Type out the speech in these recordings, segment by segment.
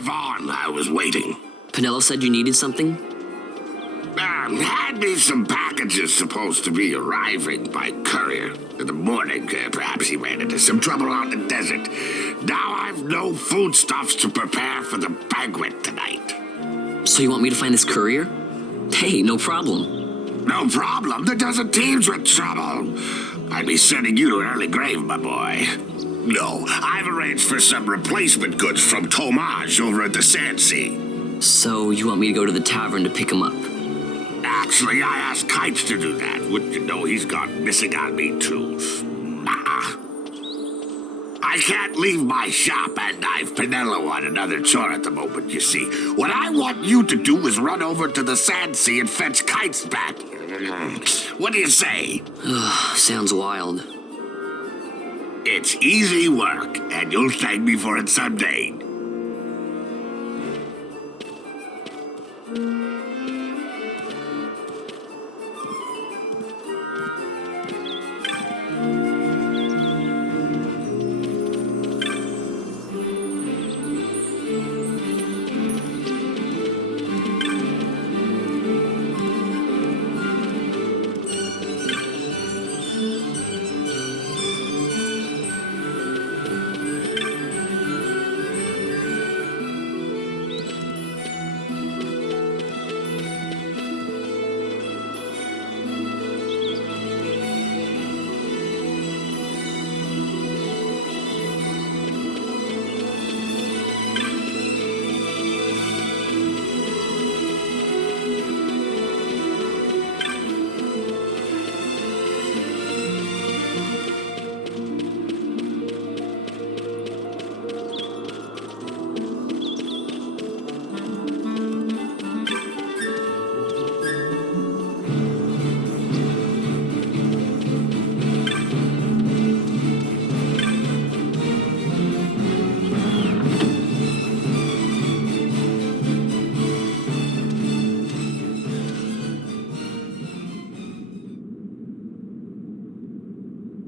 Vaan, I was waiting. Penelo said you needed something? Had me some packages supposed to be arriving by courier. In the morning, perhaps he ran into some trouble out in the desert. Now I've no foodstuffs to prepare for the banquet tonight. So you want me to find this courier? Hey, no problem. No problem. The desert teems with trouble. I'd be sending you to an early grave, my boy. No, I've arranged for some replacement goods from Tomate over at the Sand Sea. So you want me to go to the tavern to pick him up? Actually, I asked Kites to do that. Wouldn't you know he's gone missing on me, too? I can't leave my shop, and I've Penelo on another chore at the moment, you see. What I want you to do is run over to the Sand Sea and fetch Kites back. What do you say? Sounds wild. It's easy work, and you'll thank me for it someday.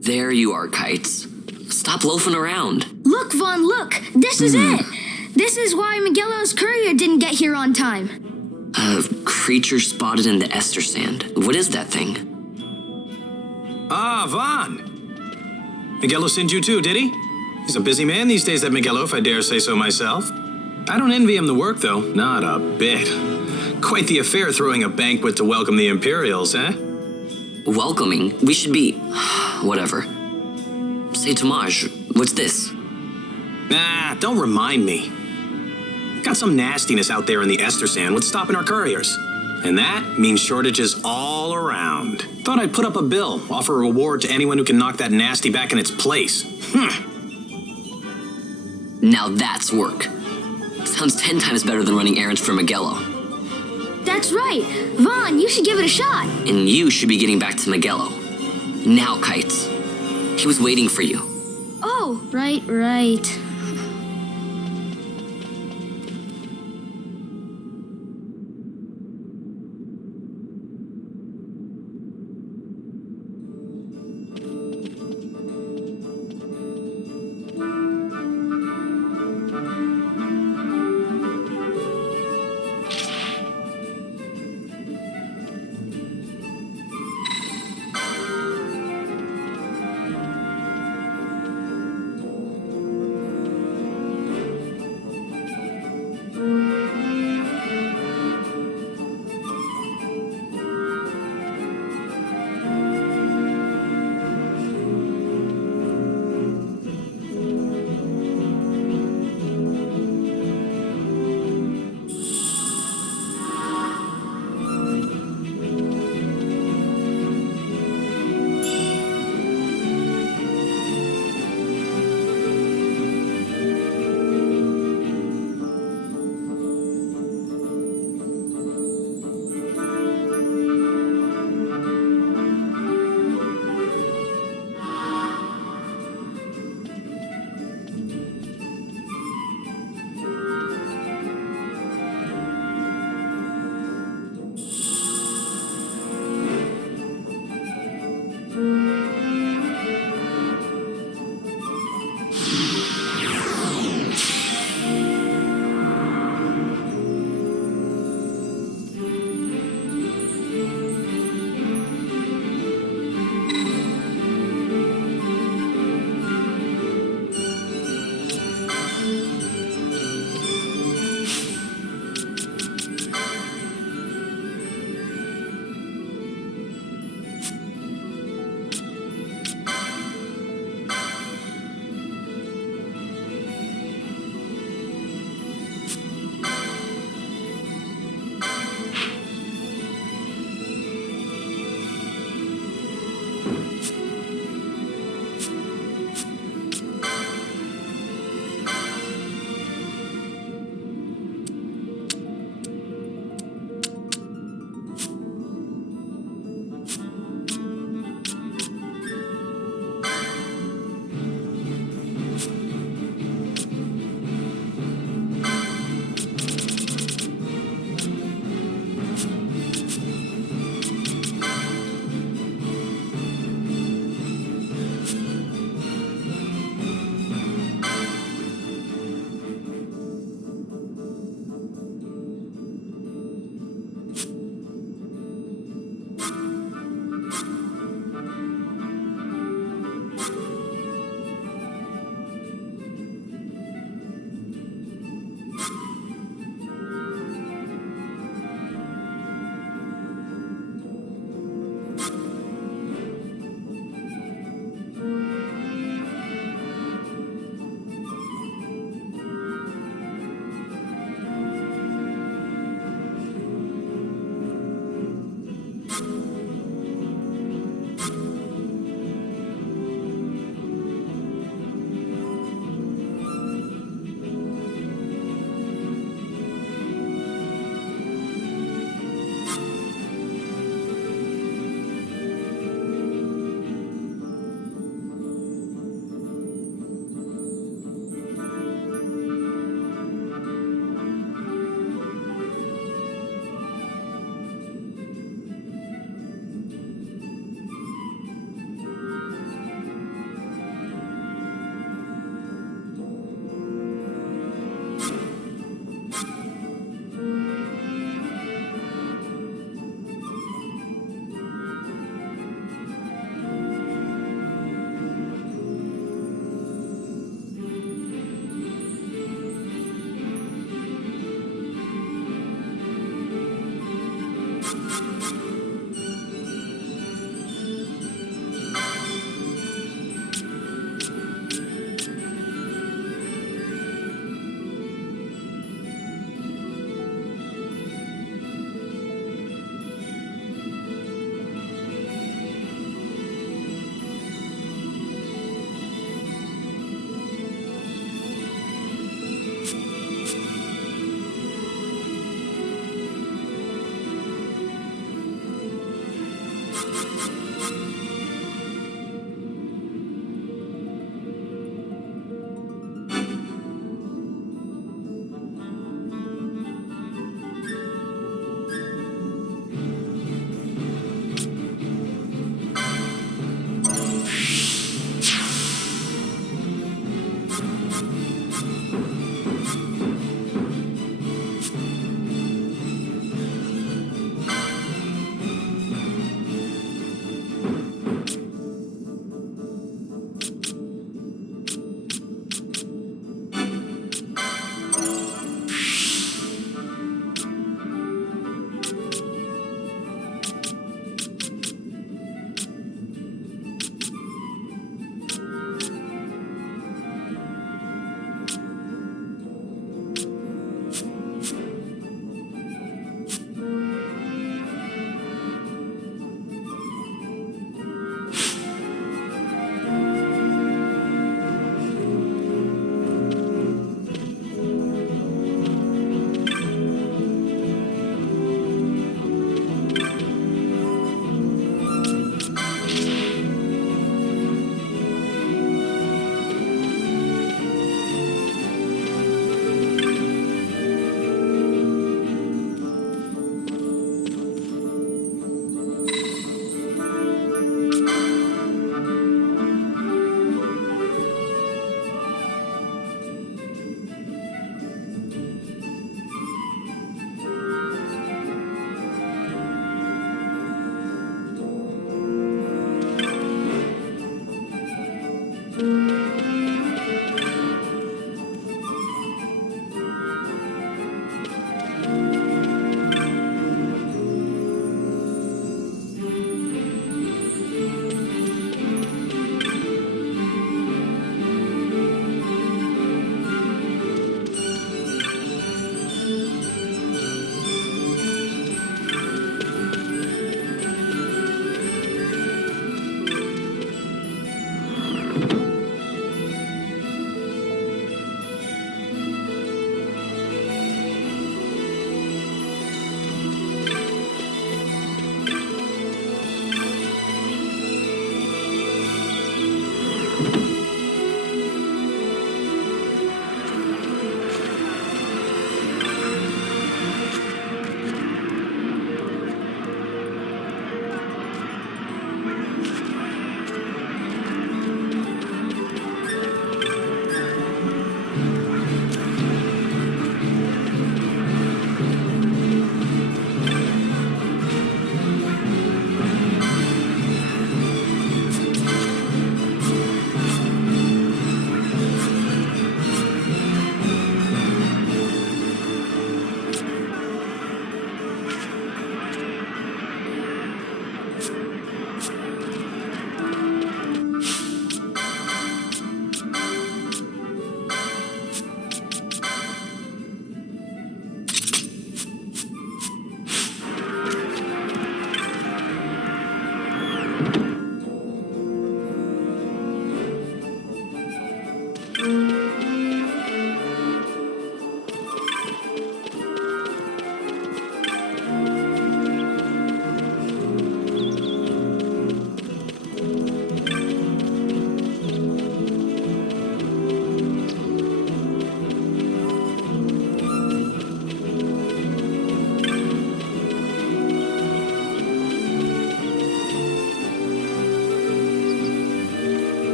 There you are, Kites. Stop loafing around. Look, Vaan, look! This is it! This is why Miguelo's courier didn't get here on time. Creature spotted in the ester sand. What is that thing? Ah, Vaan. Miguelo sent you too, did he? He's a busy man these days, that Miguelo, if I dare say so myself. I don't envy him the work, though. Not a bit. Quite the affair throwing a banquet to welcome the Imperials, eh? Welcoming? We should be... whatever. Say, Tomage, what's this? Nah, don't remind me. Got some nastiness out there in the ester sand. What's stopping our couriers? And that means shortages all around. Thought I'd put up a bill, offer a reward to anyone who can knock that nasty back in its place. Now that's work. Sounds 10 times better than running errands for Miguelo. That's right. Vaan, you should give it a shot. And you should be getting back to Miguelo. Now, Kites. He was waiting for you. Oh, right.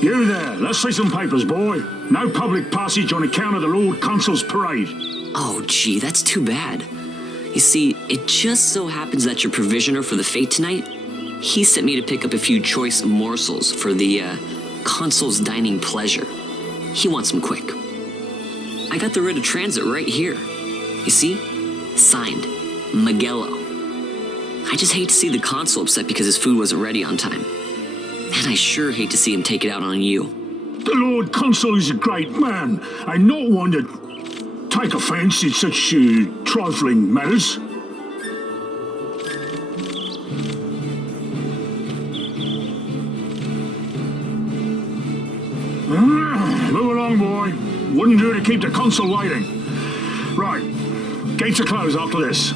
You there, let's see some papers, boy. No public passage on account of the Lord Consul's parade. Oh, gee, that's too bad. You see, it just so happens that your provisioner for the fete tonight, he sent me to pick up a few choice morsels for the, consul's dining pleasure. He wants them quick. I got the writ of transit right here. You see? Signed, Magello. I just hate to see the consul upset because his food wasn't ready on time. And I sure hate to see him take it out on you. The Lord Consul is a great man, and not one to take offence in such trifling matters. Move along, boy. Wouldn't do to keep the consul waiting. Right, gates are closed after this.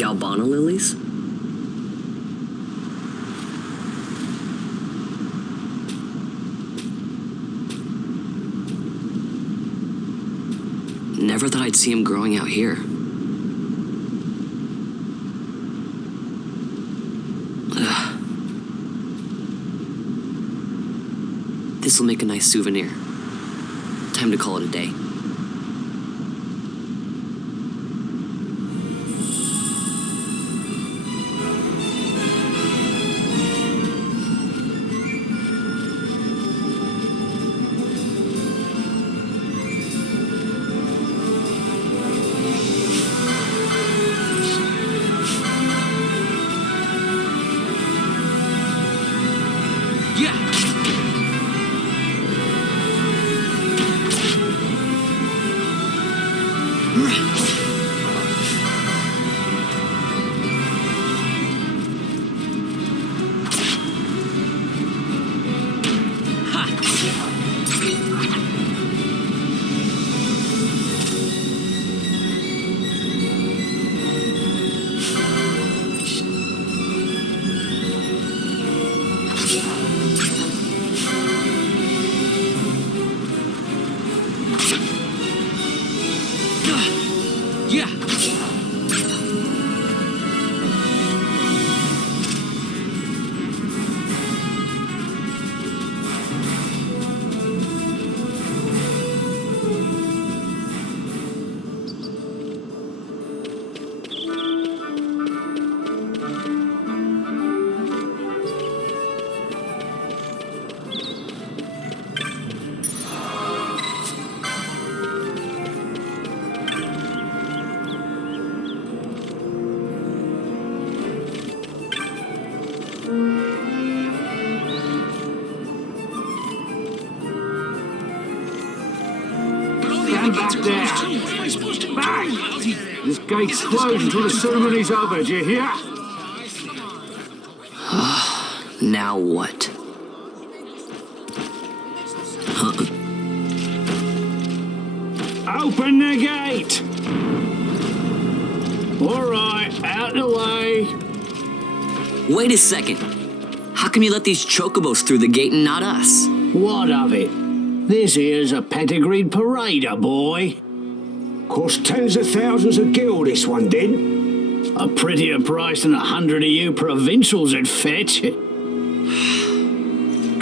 Galbana lilies? Never thought I'd see him growing out here. This'll make a nice souvenir. Time to call it a day. Stand back there. Back! This gate's closed until the ceremony's over, do you hear? Now what? Open the gate! All right, out the way. Wait a second. How come you let these chocobos through the gate and not us? What of it? This here's a pedigreed parader, boy. Cost tens of thousands of gil, this one did. A prettier price than 100 of you provincials would fetch. Keep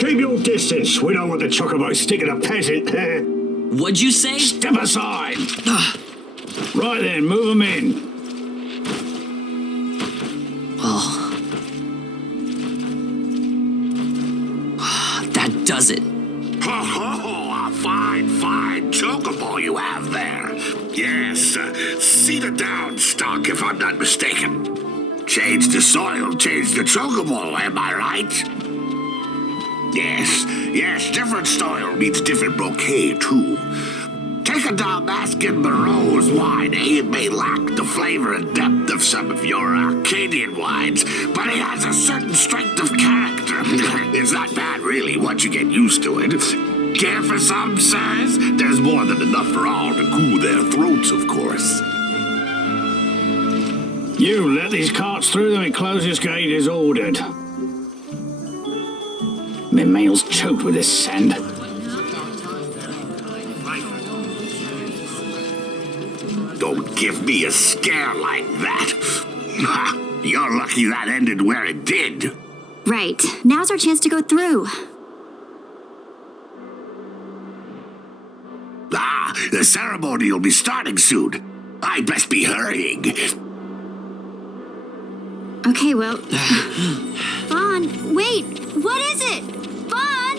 your distance. We don't want the chocobo sticking a peasant. What'd you say? Step aside. Right then, move them in. Well, that does it. Oh, a fine chocobo you have there. Yes, cedar down stock, if I'm not mistaken. Change the soil, change the chocobo, am I right? Yes, different soil means different bouquet, too. Take a Damascus Barreau's wine. He may lack the flavor and depth of some of your Arcadian wines, but he has a certain strength of character. It's not bad, really, once you get used to it. Care for some, sirs? There's more than enough for all to cool their throats, of course. You let these carts through, the closest gate is ordered. My mail's choked with this sand. Don't give me a scare like that. You're lucky that ended where it did. Right. Now's our chance to go through. The ceremony will be starting soon. I'd best be hurrying. Okay, well... Vaan, wait! What is it? Vaan!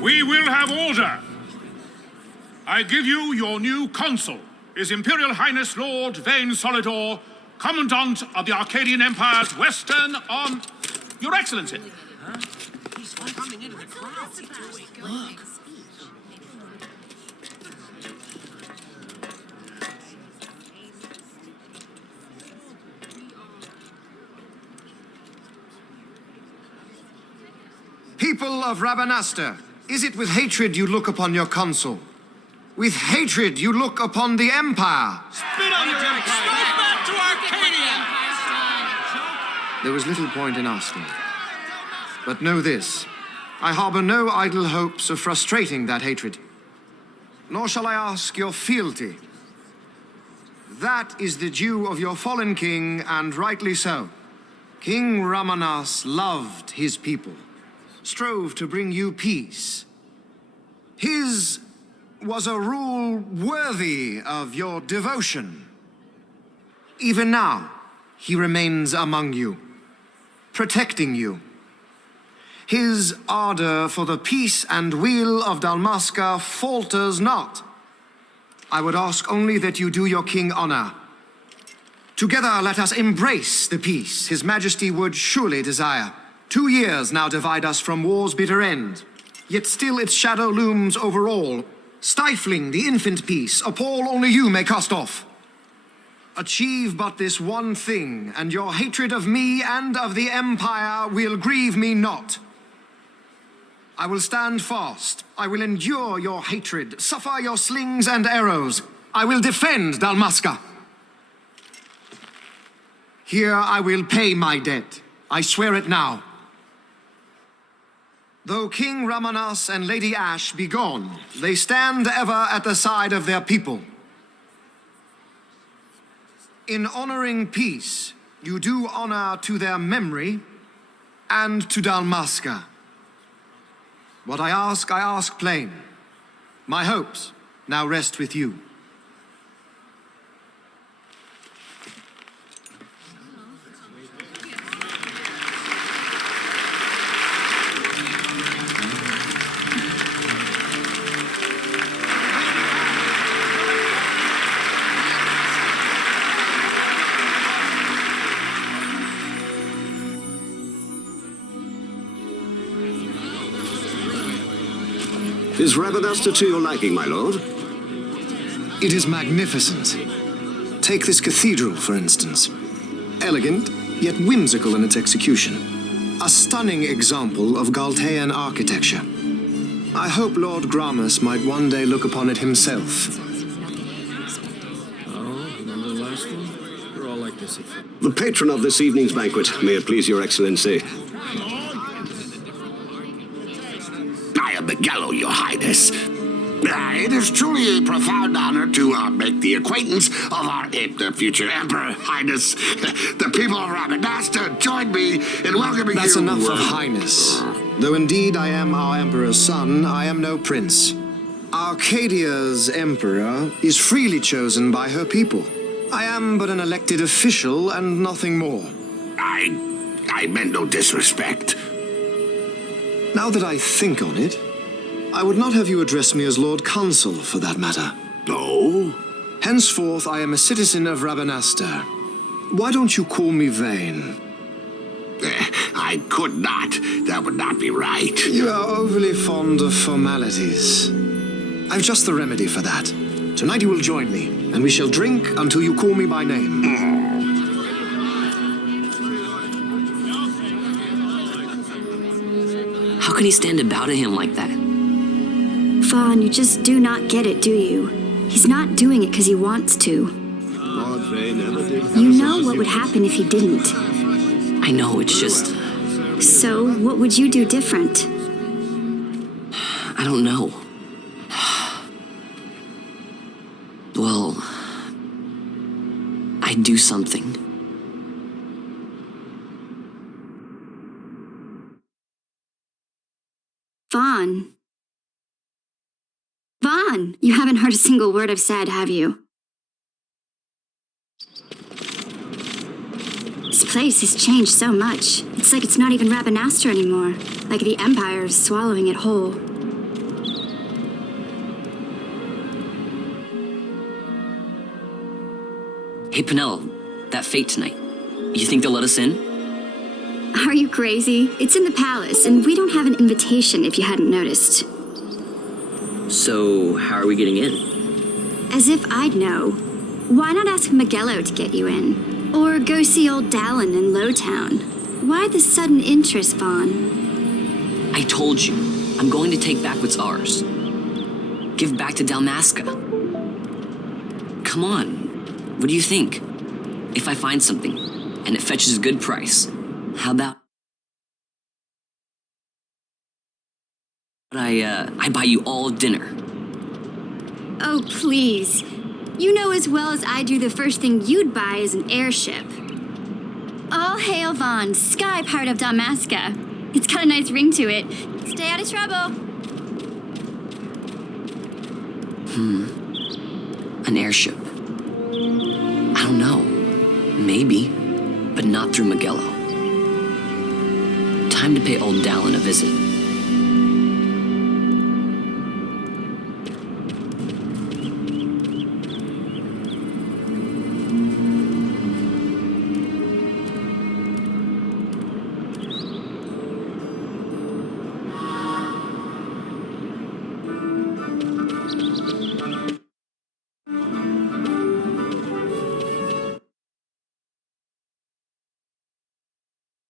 We will have order. I give you your new consul, His Imperial Highness Lord Vayne Solidor, Commandant of the Arcadian Empire's Western on... Your Excellency. He's coming into the crowd. Look. People of Rabanasta, is it with hatred you look upon your consul? With hatred you look upon the Empire? Spit on your empire! Straight back to Arcadia! There was little point in asking. But know this, I harbor no idle hopes of frustrating that hatred. Nor shall I ask your fealty. That is the due of your fallen king, and rightly so. King Ramanas loved his people, strove to bring you peace. His was a rule worthy of your devotion. Even now, he remains among you, protecting you. His ardor for the peace and weal of Dalmasca falters not. I would ask only that you do your king honor. Together let us embrace the peace His Majesty would surely desire. 2 years now divide us from war's bitter end, yet still its shadow looms over all, stifling the infant peace a pall only you may cast off. Achieve but this one thing, and your hatred of me and of the Empire will grieve me not. I will stand fast. I will endure your hatred, suffer your slings and arrows. I will defend Dalmasca. Here I will pay my debt. I swear it now. Though King Ramanas and Lady Ash be gone, they stand ever at the side of their people. In honoring peace, you do honor to their memory and to Dalmasca. What I ask plain. My hopes now rest with you. Is Rabanasta to your liking, my lord? It is magnificent. Take this cathedral, for instance. Elegant, yet whimsical in its execution. A stunning example of Galtean architecture. I hope Lord Gramus might one day look upon it himself. The patron of this evening's banquet, may it please your excellency. I am Miguelo, your highness. It is truly a profound honor to make the acquaintance of our future emperor, highness. The people of Rabanasta join me in welcoming you. That's enough of highness. Though indeed I am our emperor's son, I am no prince. Arcadia's emperor is freely chosen by her people. I am but an elected official and nothing more. I meant no disrespect. Now that I think on it, I would not have you address me as Lord Consul, for that matter. No? Henceforth, I am a citizen of Rabanasta. Why don't you call me Vayne? I could not. That would not be right. You are overly fond of formalities. I've just the remedy for that. Tonight you will join me, and we shall drink until you call me by name. How can he stand about to him like that? Vaan, you just do not get it, do you? He's not doing it because he wants to. You know what would happen if he didn't. I know, it's just... So, what would you do different? I don't know. Well... I'd do something. Vaan. Vaan, you haven't heard a single word I've said, have you? This place has changed so much. It's like it's not even Rabanasta anymore. Like the Empire is swallowing it whole. Hey, Penelo, that fete tonight. You think they'll let us in? Are you crazy? It's in the palace, and we don't have an invitation if you hadn't noticed. So, how are we getting in? As if I'd know. Why not ask Miguelo to get you in? Or go see old Dallin in Lowtown? Why the sudden interest, Vaan? I told you, I'm going to take back what's ours. Give back to Dalmasca. Come on, what do you think? If I find something, and it fetches a good price, how about I buy you all dinner? Oh, please. You know as well as I do the first thing you'd buy is an airship. All hail Vaan, sky part of Dalmasca. It's got a nice ring to it. Stay out of trouble. An airship. I don't know. Maybe, but not through Miguelo. Time to pay old Dallin a visit.